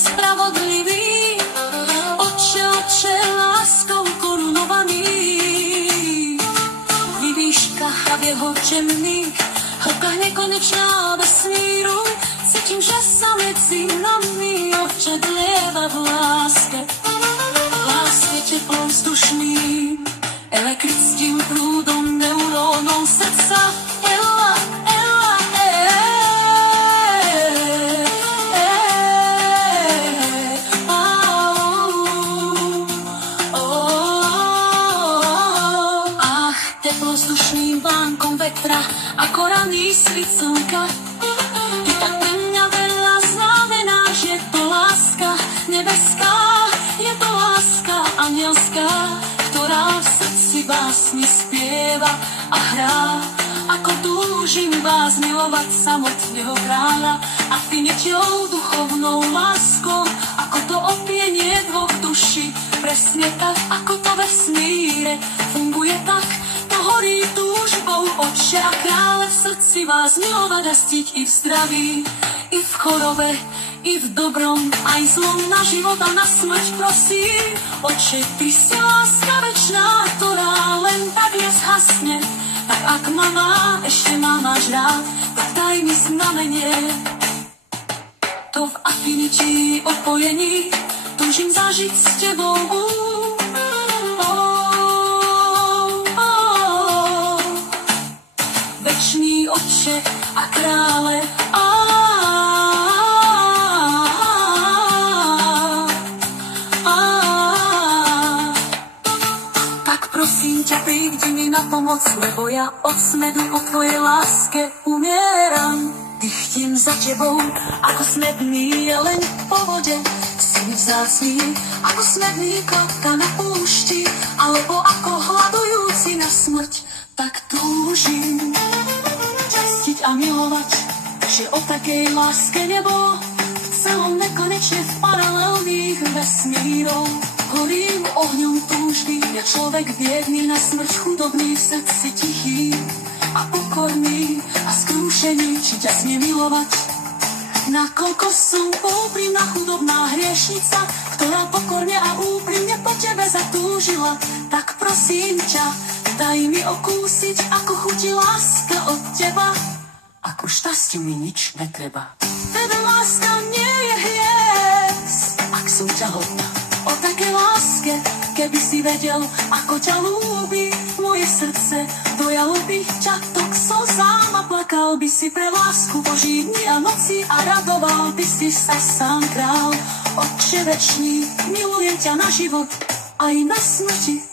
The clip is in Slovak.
spravodlivý, Otče, Otče, láskou korunovaný. V výškach a v jeho čemných hĺbkach nekonečná vesmíru, cítim, že sa medzi nami Otče dlieva v láske teplom vzdušným, elektrickým prúdom neurónov srdca. Ela, ela, Ach, teplo vzdušným vlánkom vetra, ako raný svit slnka. Ty tak pre mňa veľa znamenáš, je to láska nebeská, je to láska anielská, ktorá v srdci básni spieva a hrá. Ako túžim vás milovať samotného kráľa a finiteľou duchovnou láskou, ako to opienie dvoch duší, presne tak, ako to vesmíre funguje tak, to horí túžbou Otče a kráľa v srdci vás milovať a ctiť i v zdraví, i v chorobe, i v dobrom, aj zlom, na život a na smrť prosím. Otče, ty si láska večná, ktorá len tak nezhasne. Tak ak ešte ma máš rád, tak daj mi znamenie. To v afinití opojení túžim zažiť s tebou. Večný Otče a krále, prosím ťa, prídi mi na pomoc, lebo ja od smedu o tvojej láske umieram. Dychtím za tebou, ako smedný jeleň po vode. Si mi vzácný, ako smedný kvapka na púšti, alebo ako hladujúci na smrť. Tak túžim ťa ctiť a milovať, že o takej láske nebolo v celom nekonečne v paralelných vesmírov. Horím ohňom túžby, ja človek biedný, na smrť chudobný, v srdci tichý a pokorný a skrúšený, či ťa smie milovať. Nakoľko som úprimná chudobná hriešnica, ktorá pokorne a úprimne po tebe zatúžila, tak prosím ťa, daj mi okúsiť, ako chutí láska od teba. Ako šťastiu mi nič netreba. Teda láska nie je hriech, ak som ťa hodná. O také láske, keby si vedel, ako ťa ľúbi moje srdce, dojalo by ťa to k slzám a plakal by si pre lásku Boží dni a noci a radoval by si sa sám král. Otče večný, milujem ťa na život aj na smrti.